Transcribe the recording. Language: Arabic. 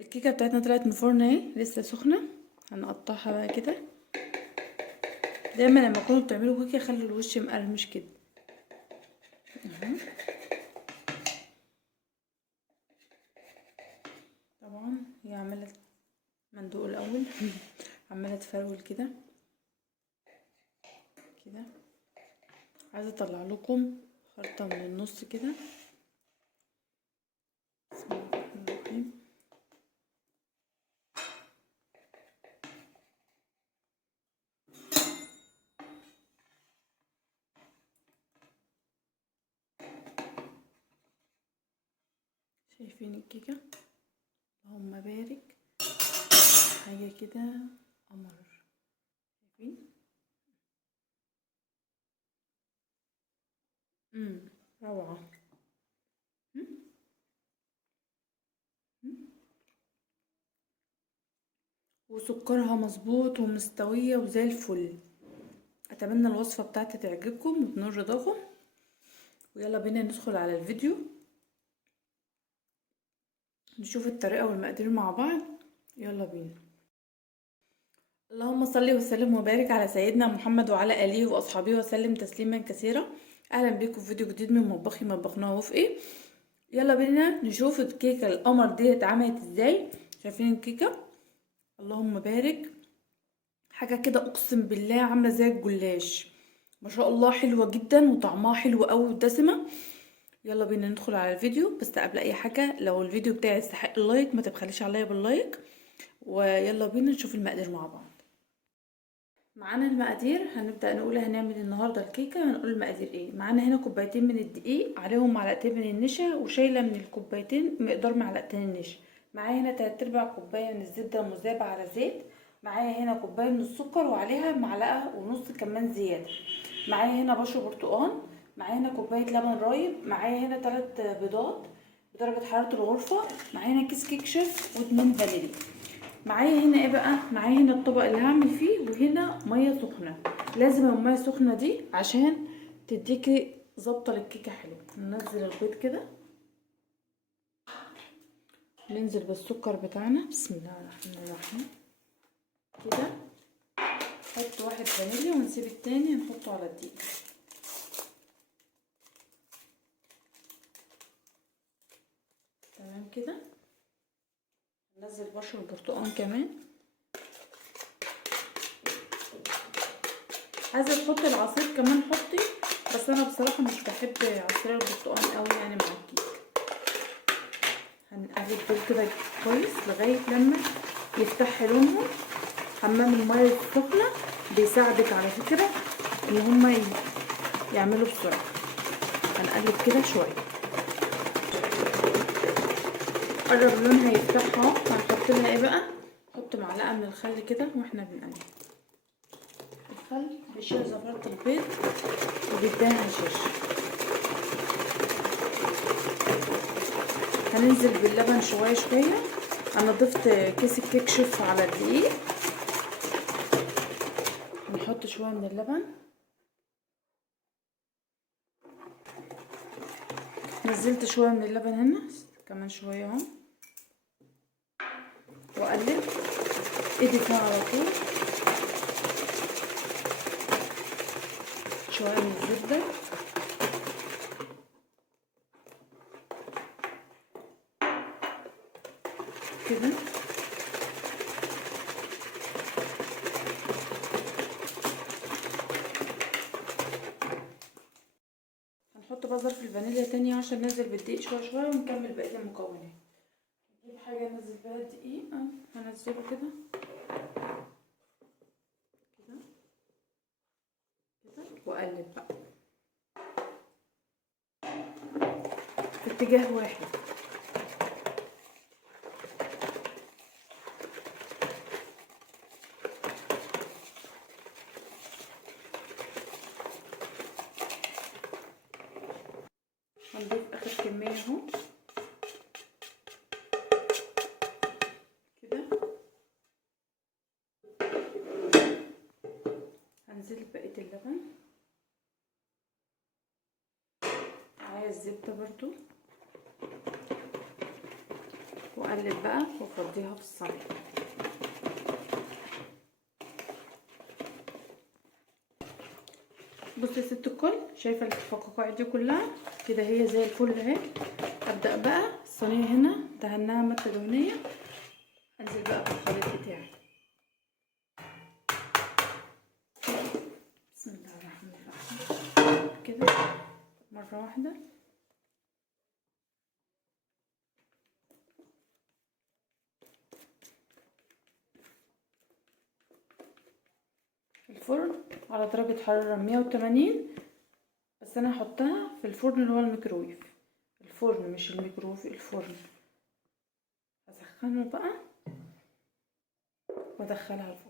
الكيكه بتاعتنا طلعت من الفرن اهي لسه سخنه. هنقطعها بقى كده. دايما لما تكونوا بتعملوا كيكه خلوا الوش مقرمش كده اهو. طبعا هي عماله مندوق الاول عماله تفرول كده كده. عايزه اطلع لكم خرطه من النص كده. بسم الله الرحمن الرحيم. شايفين الكيكه؟ اللهم بارك. حاجه كده قمر. شايفين؟ روعه. وسكرها مظبوط ومستويه وزي الفل. اتمنى الوصفه بتاعتي تعجبكم وتنور رضاكم. ويلا بينا ندخل على الفيديو نشوف الطريقه والمقادير مع بعض. يلا بينا. اللهم صل وسلم وبارك على سيدنا محمد وعلى اله واصحابه وسلم تسليما كثيرا. اهلا بيكم في فيديو جديد من مطبخي مطبخنا وفقي. يلا بينا نشوف الكيكه القمر دي اتعملت ازاي. شايفين الكيكه؟ اللهم بارك. حاجه كده اقسم بالله عامله زي الجلاش. ما شاء الله حلوه جدا وطعمها حلو قوي ودسمه. يلا بينا ندخل على الفيديو. بس قبل اي حاجه لو الفيديو بتاعي يستحق اللايك ما تبخليش عليا باللايك. ويلا بينا نشوف المقادير مع بعض. معانا المقادير. هنبدا نقول هنعمل النهارده الكيكه. هنقول المقادير ايه. معانا هنا كوبايتين من الدقيق عليهم معلقتين من النشا وشايله من الكوبايتين مقدار معلقتين النشا. معايا هنا 3/4 كوبايه من الزبده مذابه على زيت. معايا هنا كوبايه من السكر وعليها معلقه ونص كمان زياده. معايا هنا بشر برتقان. معايا هنا كوبايه لبن رايب. معايا هنا 3 بيضات بدرجه حراره الغرفه. معايا هنا كيس كيك شيف و2 فانيليا. معايا هنا ايه بقى؟ معايا هنا الطبق اللي هعمل فيه وهنا ميه سخنه. لازم الميه السخنه دي عشان تديكي ظابطه للكيكه حلوه. ننزل البيض كده. ننزل بالسكر بتاعنا. بسم الله الرحمن الرحيم كده. نحط 1 فانيليا ونسيب التاني نحطه على الدقيق. تمام كده. ننزل بشر البرتقال كمان. عايزه تحطي العصير كمان حطي. بس انا بصراحه مش بحب عصير البرتقال قوي يعني مع الكيك. هنقلب دول كده كويس لغايه لما يفتح لونهم. حمام الميه السخنه بيساعدك على فكره ان هما يعملوا بسرعه. هنقلب كده شويه. قرب لونها يفتح اهو. هنحط لها ايه بقى؟ نحط معلقه من الخل كده واحنا بنقلب. الخل بيشيل زفرة البيض وبيديها هشاش. هننزل باللبن شويه شويه. انا ضفت كيس الكيك شيف على الدقيق. نحط شويه من اللبن. نزلت شويه من اللبن هنا كمان شويه اهو. واقلب ايدي فيها على طول. شويه من الزبده كده. هنحط بقى ظرف الفانيليا تاني عشان ننزل بالدقيق شويه شويه ونكمل بقيه المكونات. نجيب حاجه ننزل بيها الدقيق. هنزله كده كده كده واقلب بقى في اتجاه واحد. هنضيف اخر كميه اهو كده. هنزل بقيه اللبن. معايا الزبده برضو واقلب بقى وافضيها في الصينيه. بصي يا ست الكل، شايفه الفقاقيع دي كلها كده هي زي الفل اهي. ابدا بقى الصينيه هنا دهناها ماده دهنيه، انزل بقى بالخليط بتاعي. بسم الله الرحمن الرحيم كده مره واحده. الفرن على درجه حراره 180، بس انا هحطها في الفرن اللي هو الميكرويف. الفرن مش الميكرويف، الفرن. اسخنه بقى وادخلها الفرن.